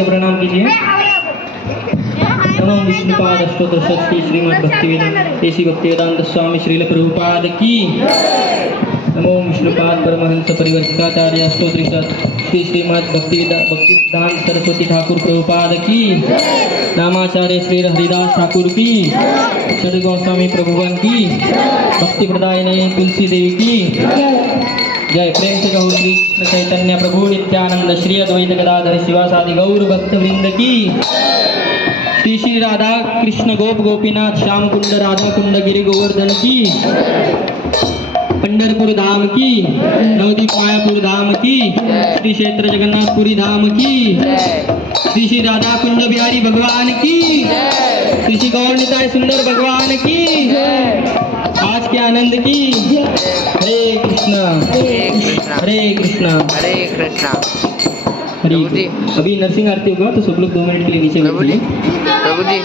प्रणाम कीजिए। नमो विष्णुपाद अष्टोत्तर शतकी श्रीमद् भक्तिवेदांत ऐसी भक्तिवेदांत स्वामी श्रील प्रभुपाद की। नमो विष्णुपाद परमहंस परिवर्तिकाचार्य अष्टोत्तर श्री श्रीमद् भक्तिवेदांत सरस्वती ठाकुर प्रभुपाद की। नामाचार्य श्री हरिदास ठाकुर की। षड गोस्वामी प्रभुवन की। भक्ति प्रदायिनी तुलसी देवी की जय। प्रेम से कहो श्री कृष्ण चैतन्य प्रभु नित्यानंद श्री अद्वैत गदाधर शिवासादि गौर भक्त वृंद की। श्री श्री राधा कृष्ण गोप गोपीनाथ श्याम कुंड राधा कुंड गिरि गोवर्धन की। पंढरपुर धाम की। नवदीप मायापुर धाम की। श्री क्षेत्र जगन्नाथपुरी धाम की। श्री श्री राधा कुंड बिहारी भगवान की। श्री श्री गौर निताय सुंदर भगवान की। आज के आनंद की। हरे कृष्णा हरे कृष्णा हरे कृष्णा। हरि। अभी नरसिंह आरती होगा तो सब लोग 2 मिनट के लिए नीचे बैठिए। प्रभु जी